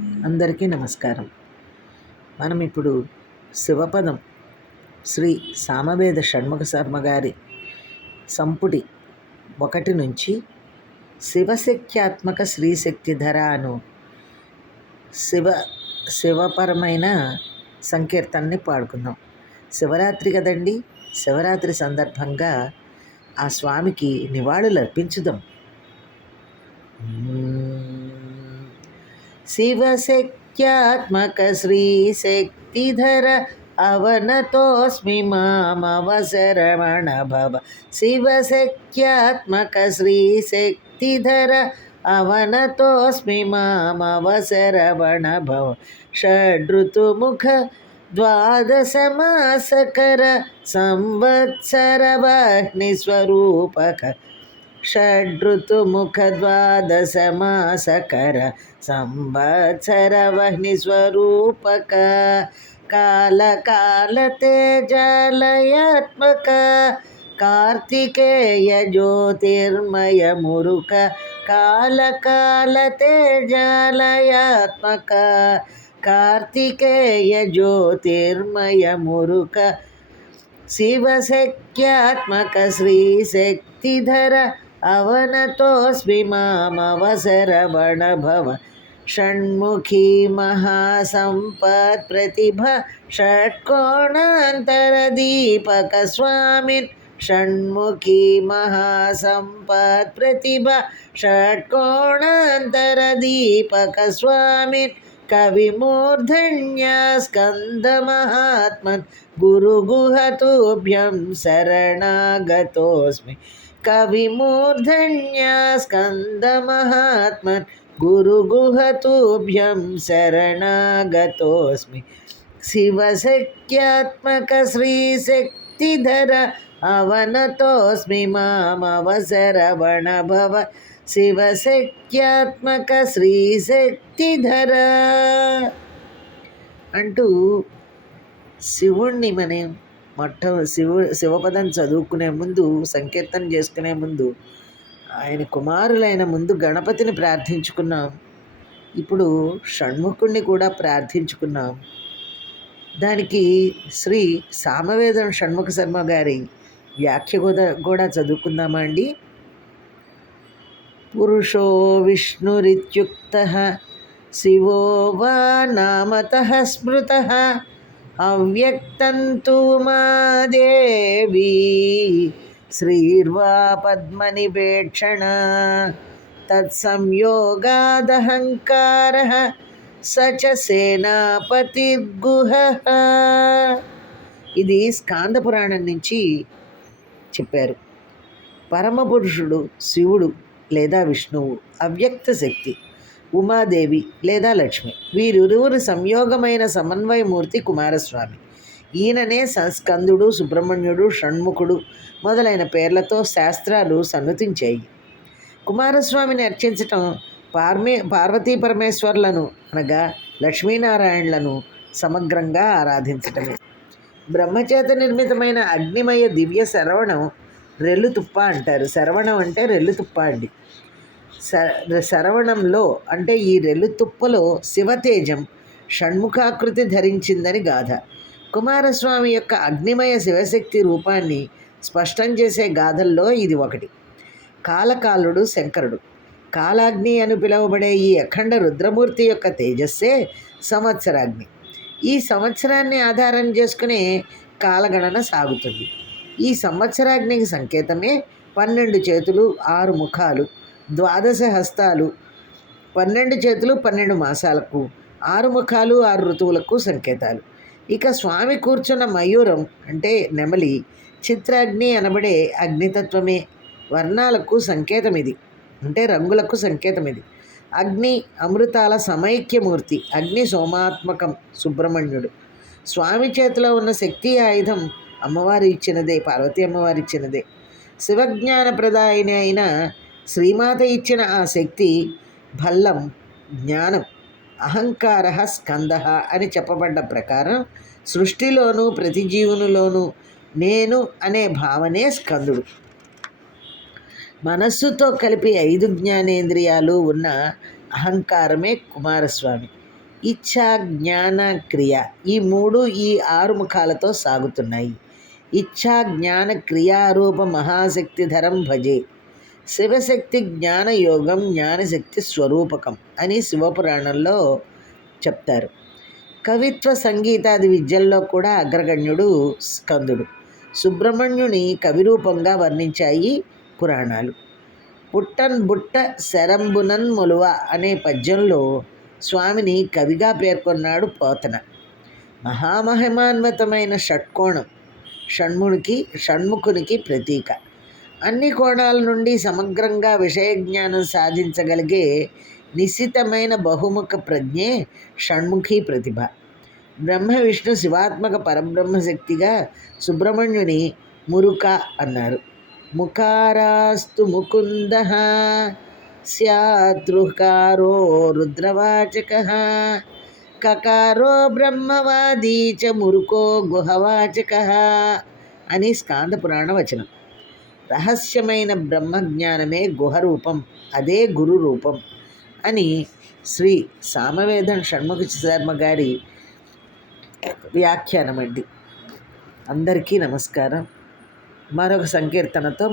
అందరికీ నమస్కారం. మనం ఇప్పుడు శివపదం శ్రీ సామవేద షణ్ముఖ శర్మ గారి సంపుటి 1 నుంచి శివశక్త్యాత్మక శ్రీశక్తిధర అను శివపరమైన సంకీర్తనని పాడుకుందాం. శివరాత్రి కదండి. శివరాత్రి సందర్భంగా ఆ స్వామికి నివాళులు అర్పించుదాం. శివశక్త్యాత్మక శ్రీశక్తిధర అవనతోస్మి మామవసరమణ భవ. శివశక్త్యాత్మక శ్రీశక్తిధర అవనతోస్మి మామవసరమణ భవ. షడ్ఋతుముఖ ద్వాదశమాసకర సంవత్సరవహ్నిస్వరూపక. షడ్ఋతుముఖ ద్వాదశమాసకర సంవత్సరవహ్నిస్వరూపక. కాలకాల తేజాలయాత్మక కార్తికేయ జ్యోతిర్మయ మురుక. కాలకాల తేజాలయాత్మక కార్తికేయ జ్యోతిర్మయ మురుక. శివశక్త్యాత్మక శ్రీశక్తిధర అవనతోస్మి మామవసరమణ భవ. షణ్ముఖీ మహాసంపత్ ప్రతిభ షట్కోణాంతర దీపక స్వామిన్. షణ్ముఖీ మహాసంపత్ ప్రతిభ షట్కోణాంతర దీపక స్వామిన్. కవిమూర్ధన్య స్కంద మహాత్మన్ గురుగుహతుభ్యం శరణాగతోస్మి. కవిమూర్ధన్య స్కంద మహాత్మన్ గురుగుహతుభ్యం శరణాగతోస్మి. శివశక్త్యాత్మక శ్రీశక్తిధర అవనతోస్మి మామవసరమణ భవ. శివశక్త్యాత్మక శ్రీశక్తిధర అంటూ శివుణ్ణి మనం శివపదం చదువుకునే ముందు, సంకీర్తన చేసుకునే ముందు ఆయన కుమారులైన ముందు గణపతిని ప్రార్థించుకున్నాం. ఇప్పుడు షణ్ముఖుణ్ణి కూడా ప్రార్థించుకున్నాం. దానికి శ్రీ సామవేదం షణ్ముఖ శర్మ గారి వ్యాఖ్య కూడా చదువుకుందామా అండి. పురుషో విష్ణురిత్యుక్తః శివో వా నామతః స్మృతః. అవ్యక్తం తు ఉమాదేవి శ్రీర్వా పద్మనిపేక్షణ. తత్సంయోగాదహంకారః స చ సేనాపతిర్గుహః. ఇది స్కాంద పురాణం నుంచి చెప్పారు. పరమపురుషుడు శివుడు లేదా విష్ణువు, అవ్యక్త శక్తి ఉమాదేవి లేదా లక్ష్మి, వీరిరువురు సంయోగమైన సమన్వయమూర్తి కుమారస్వామి. ఈయననే స్కందుడు, సుబ్రహ్మణ్యుడు, షణ్ముఖుడు మొదలైన పేర్లతో శాస్త్రాలు సన్నతించాయి. కుమారస్వామిని అర్చించటం పార్వతీ పరమేశ్వర్లను అనగా లక్ష్మీనారాయణలను సమగ్రంగా ఆరాధించటమే. బ్రహ్మచేత నిర్మితమైన అగ్నిమయ దివ్య శరవణం రెల్లుతుప్ప అంటారు. శరవణం అంటే రెల్లుతుప్ప అండి. శరవణంలో అంటే ఈ రెల్లుతుప్పలో శివతేజం షణ్ముఖాకృతి ధరించిందని గాథ. కుమారస్వామి యొక్క అగ్నిమయ శివశక్తి రూపాన్ని స్పష్టం చేసే గాథల్లో ఇది ఒకటి. కాలకాలుడు శంకరుడు. కాలాగ్ని అని పిలువబడే ఈ అఖండ రుద్రమూర్తి యొక్క తేజస్సే సంవత్సరాగ్ని. ఈ సంవత్సరాన్ని ఆధారం చేసుకునే కాలగణన సాగుతుంది. ఈ సంవత్సరాగ్నికి సంకేతమే 12 చేతులు 6 ముఖాలు 12 హస్తాలు. 12 చేతులు 12 మాసాలకు, 6 ముఖాలు 6 ఋతువులకు సంకేతాలు. ఇక స్వామి కూర్చున్న మయూరం అంటే నెమలి చిత్రాగ్ని అనబడే అగ్నితత్వమే. వర్ణాలకు సంకేతం ఇది, అంటే రంగులకు సంకేతం ఇది. అగ్ని అమృతాల సమైక్యమూర్తి. అగ్ని సోమాత్మకం సుబ్రహ్మణ్యుడు. స్వామి చేతిలో ఉన్న శక్తి ఆయుధం అమ్మవారు ఇచ్చినదే, పార్వతీ అమ్మవారు ఇచ్చినదే. శివజ్ఞానప్రదాయిని అయిన శ్రీమాత ఇచ్చిన ఆ శక్తి భల్లం జ్ఞానం. అహంకార స్కంద అని చెప్పబడ్డ ప్రకారం సృష్టిలోనూ ప్రతి జీవునిలోనూ నేను అనే భావనే స్కందుడు. మనస్సుతో కలిపి 5 జ్ఞానేంద్రియాలు ఉన్న అహంకారమే కుమారస్వామి. ఇచ్ఛా, జ్ఞాన, క్రియ ఈ మూడు ఈ 6 ముఖాలతో సాగుతున్నాయి. ఇచ్ఛా జ్ఞాన క్రియారూప మహాశక్తిధరం భజే. శివశక్తి జ్ఞానయోగం జ్ఞానశక్తి స్వరూపకం అని శివపురాణంలో చెప్తారు. కవిత్వ సంగీతాది విద్యల్లో కూడా అగ్రగణ్యుడు స్కందుడు. సుబ్రహ్మణ్యుని కవిరూపంగా వర్ణించాయి పురాణాలు. పుట్టన్ బుట్ట శరంబునన్ మొలువ అనే పద్యంలో స్వామిని కవిగా పేర్కొన్నాడు పోతన. మహామహిమాన్వితమైన షట్కోణం షణ్ముఖునికి ప్రతీక. అన్ని కోణాల నుండి సమగ్రంగా విషయజ్ఞానం సాధించగలిగే నిశితమైన బహుముఖ ప్రజ్ఞే షణ్ముఖి ప్రతిభ. బ్రహ్మ విష్ణు శివాత్మక పరబ్రహ్మశక్తిగా సుబ్రహ్మణ్యుని మురుక అన్నారు. ముకారాస్తు ముకుంద స్యాతృకారో రుద్రవాచక కకారో బ్రహ్మవాదీ చ మురుకో గుహవాచక అని స్కాంద పురాణ వచనం. రహస్యమైన బ్రహ్మజ్ఞానమే గుహరూపం, అదే గురు రూపం అని శ్రీ సామవేదం షణ్ముఖ శర్మ గారి వ్యాఖ్యానం అండి. అందరికీ నమస్కారం. మరొక సంకీర్తనతో